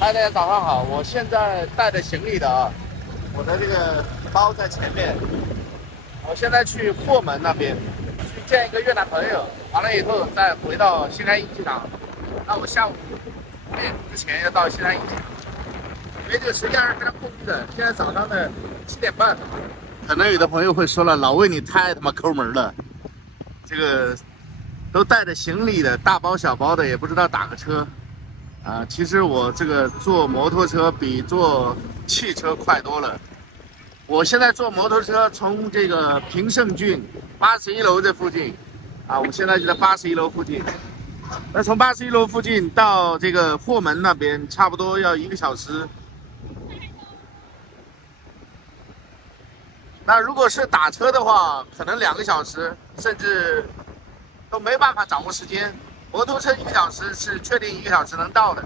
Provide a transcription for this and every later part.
嗨，大家早上好！我现在带着行李的啊，我的这个包在前面。我现在去霍门那边去见一个越南朋友，完了以后再回到新山一机场。那我下午5点之前要到新山一机场，因为这个时间还是非常空虚的。现在早上的7点半。可能有的朋友会说了，老魏你太他妈抠门了，这个都带着行李的，大包小包的，也不知道打个车。其实我这个坐摩托车比坐汽车快多了。我现在坐摩托车从这个平胜郡81楼这附近，我现在就在81楼附近。那从81楼附近到这个霍门那边，差不多要1个小时。那如果是打车的话，可能2个小时，甚至都没办法掌握时间。摩托车1个小时是确定1个小时能到的，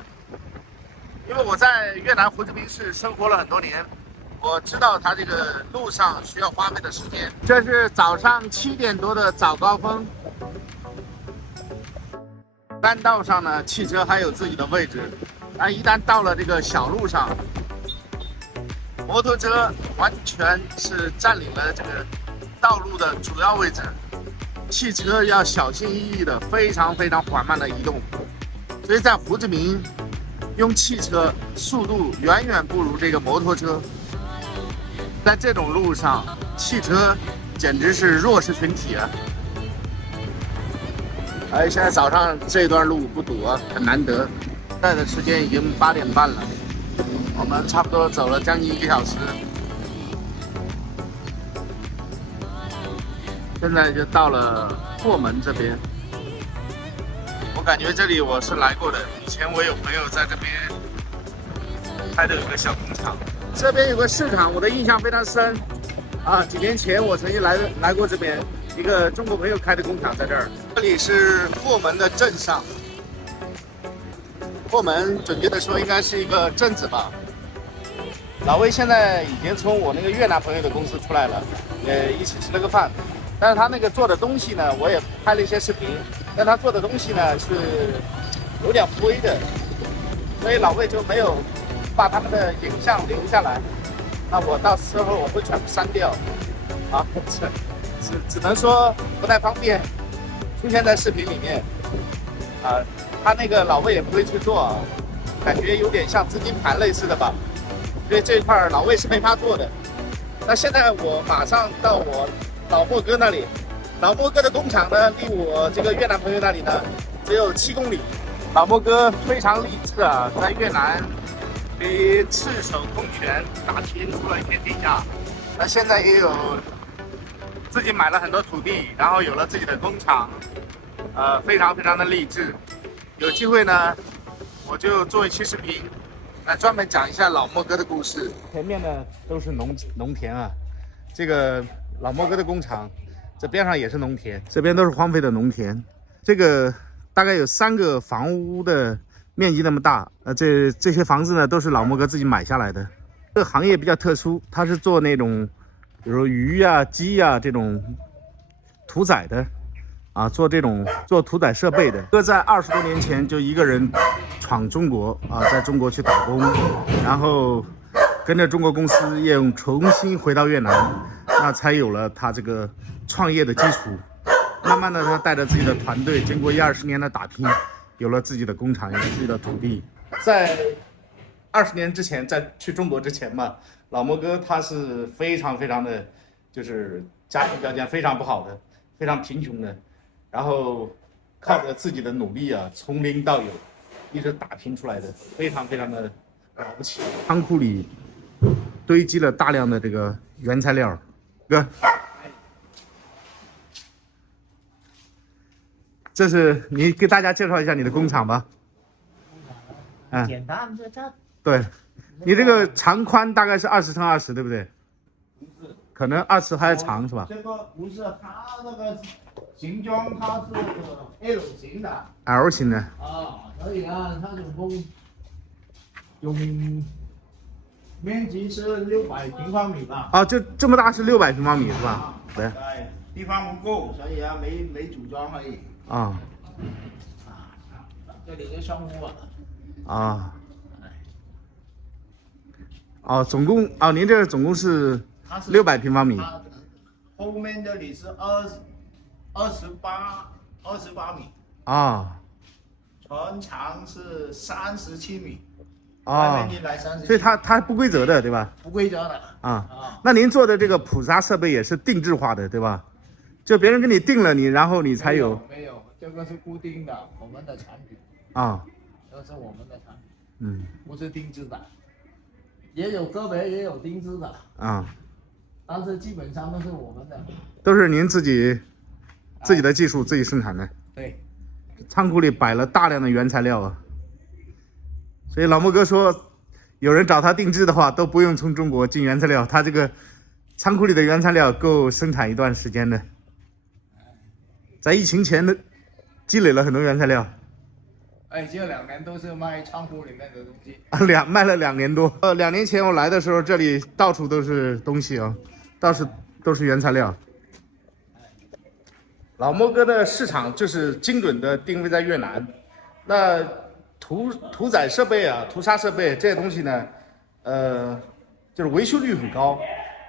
因为我在越南胡志明市生活了很多年，我知道它这个路上需要花费的时间。这是早上7点多的早高峰，单道上呢，汽车还有自己的位置，一旦到了这个小路上，摩托车完全是占领了这个道路的主要位置。汽车要小心翼翼的，非常非常缓慢的移动，所以在胡志明用汽车速度远远不如这个摩托车。在这种路上，汽车简直是弱势群体啊！现在早上这段路不堵啊，很难得。现在的时间已经8点半了，我们差不多走了将近1个小时。现在就到了霍门这边，我感觉这里我是来过的，以前我有朋友在这边开的有个小工厂，这边有个市场，我的印象非常深几年前我曾经来过这边，一个中国朋友开的工厂在这儿。这里是霍门的镇上，霍门准确的说应该是一个镇子吧。老魏现在已经从我那个越南朋友的公司出来了，一起吃了个饭。但是他那个做的东西呢，我也拍了一些视频，但他做的东西呢是有点灰的，所以老魏就没有把他们的影像留下来。那我到时候我会全部删掉，只能说不太方便出现在视频里面。他那个老魏也不会去做，感觉有点像资金盘类似的吧，所以这一块老魏是没法做的。那现在我马上到我老莫哥那里，老莫哥的工厂呢，离我这个越南朋友那里呢，只有7公里。老莫哥非常励志啊，在越南以赤手空拳打拼出了一片天下。那现在也有自己买了很多土地，然后有了自己的工厂，非常非常的励志。有机会呢，我就做一期视频，来专门讲一下老莫哥的故事。前面呢都是农田啊，这个老莫哥的工厂，这边上也是农田，这边都是荒废的农田。这个大概有3个房屋的面积那么大，这些房子呢都是老莫哥自己买下来的。这个行业比较特殊，它是做那种，比如鱼啊、鸡啊这种屠宰的，做屠宰设备的。哥在20多年前就一个人闯中国在中国去打工，然后跟着中国公司业务重新回到越南。那才有了他这个创业的基础。慢慢的，他带着自己的团队，经过10-20年的打拼，有了自己的工厂，有了自己的土地。在20年之前，在去中国之前嘛，老莫哥他是非常非常的，就是家庭条件非常不好的，非常贫穷的，然后靠着自己的努力从零到有，一直打拼出来的，非常非常的了不起。仓库里堆积了大量的这个原材料。哥，这是你给大家介绍一下你的工厂吧。简单这对，你这个长宽大概是20乘20，对不对？不是，可能20还长是吧？这个不是，它那个形状它是 L 型的 L 型的所以呢，它用面积是600平方米吧？就这么大是600平方米是吧？对，地方不够，所以没组装而已。这里就生活啊，哦，总共哦，您这总共是它是600平方米。它后面这里是28米，啊全长是37米，外啊面一来37米，所以它不规则的，对吧？不规则的。啊，那您做的这个普萨设备也是定制化的，对吧？就别人给你定了你，然后你才有。没有，这个是固定的，我们的产品。啊，这是我们的产品，嗯不是定制的，也有个别也有定制的，啊，但是基本上都是我们的。都是您自己的技术自己生产的。对，仓库里摆了大量的原材料啊，所以老莫哥说，有人找他定制的话，都不用从中国进原材料，他这个仓库里的原材料够生产一段时间的。在疫情前的积累了很多原材料，哎，这2年都是卖仓库里面的东西。卖了2年多。2年前我来的时候，这里到处都是东西啊，都是原材料。老莫哥的市场就是精准的定位在越南，那屠宰设备啊、屠杀设备这些东西呢，就是维修率很高。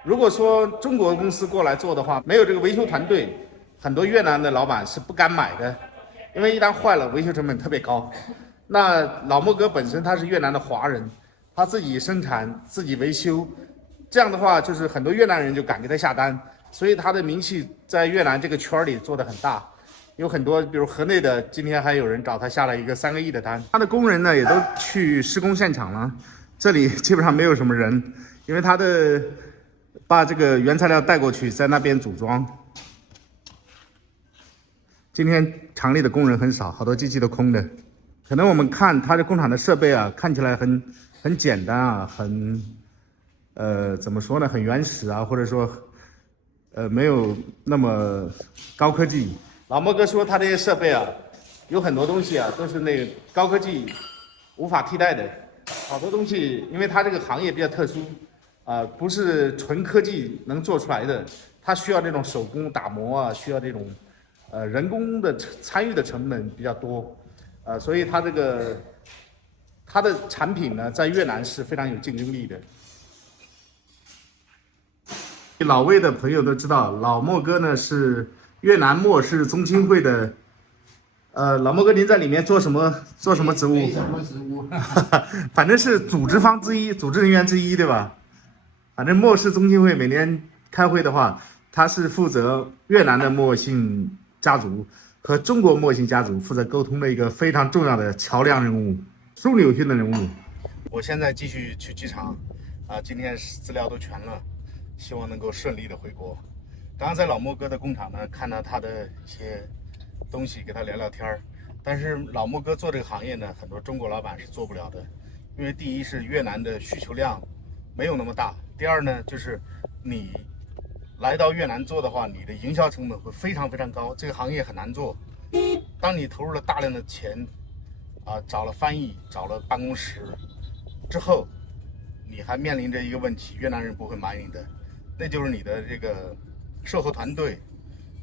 如果说中国公司过来做的话，没有这个维修团队，很多越南的老板是不敢买的，因为一旦坏了，维修成本特别高。那老莫哥本身他是越南的华人，他自己生产、自己维修，这样的话就是很多越南人就敢给他下单，所以他的名气在越南这个圈里做得很大。有很多，比如河内的，今天还有人找他下了一个3个亿的单。他的工人呢也都去施工现场了，这里基本上没有什么人，因为他的把这个原材料带过去，在那边组装。今天厂里的工人很少，好多机器都空的。可能我们看他这工厂的设备啊，看起来很简单啊，怎么说呢，很原始啊，或者说没有那么高科技。老莫哥说他这些设备啊，有很多东西啊都是那个高科技无法替代的，好多东西，因为他这个行业比较特殊不是纯科技能做出来的，它需要这种手工打磨啊，需要这种人工的参与的成本比较多，所以它的产品呢，在越南是非常有竞争力的。老魏的朋友都知道，老莫哥呢是越南末世宗亲会的，老莫哥您在里面做什么职务？没什么职务，反正是组织方之一，组织人员之一，对吧？反正末世宗亲会每年开会的话，他是负责越南的莫姓家族和中国莫姓家族负责沟通的一个非常重要的桥梁人物，枢纽性的人物。我现在继续去机场，今天资料都全了，希望能够顺利的回国。刚刚在老莫哥的工厂呢，看到他的一些东西，给他聊聊天儿。但是老莫哥做这个行业呢，很多中国老板是做不了的，因为第一是越南的需求量没有那么大，第二呢就是你来到越南做的话，你的营销成本会非常非常高，这个行业很难做。当你投入了大量的钱，找了翻译，找了办公室之后，你还面临着一个问题，越南人不会买你的，那就是你的这个售后团队。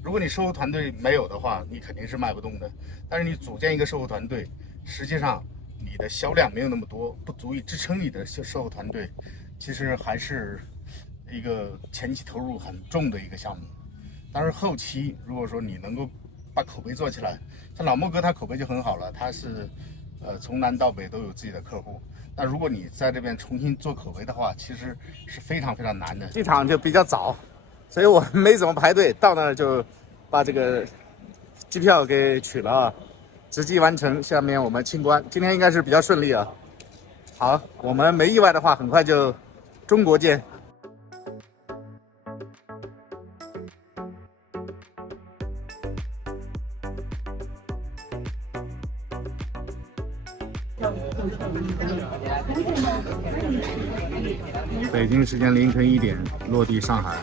如果你售后团队没有的话，你肯定是卖不动的。但是你组建一个售后团队，实际上你的销量没有那么多，不足以支撑你的售后团队，其实还是一个前期投入很重的一个项目。但是后期如果说你能够把口碑做起来，像老莫哥他口碑就很好了，他是从南到北都有自己的客户。那如果你在这边重新做口碑的话，其实是非常非常难的。机场就比较早，所以我没怎么排队，到那儿就把这个机票给取了，值机完成。下面我们清关，今天应该是比较顺利啊。好，我们没意外的话，很快就中国见。北京时间凌晨1点落地上海。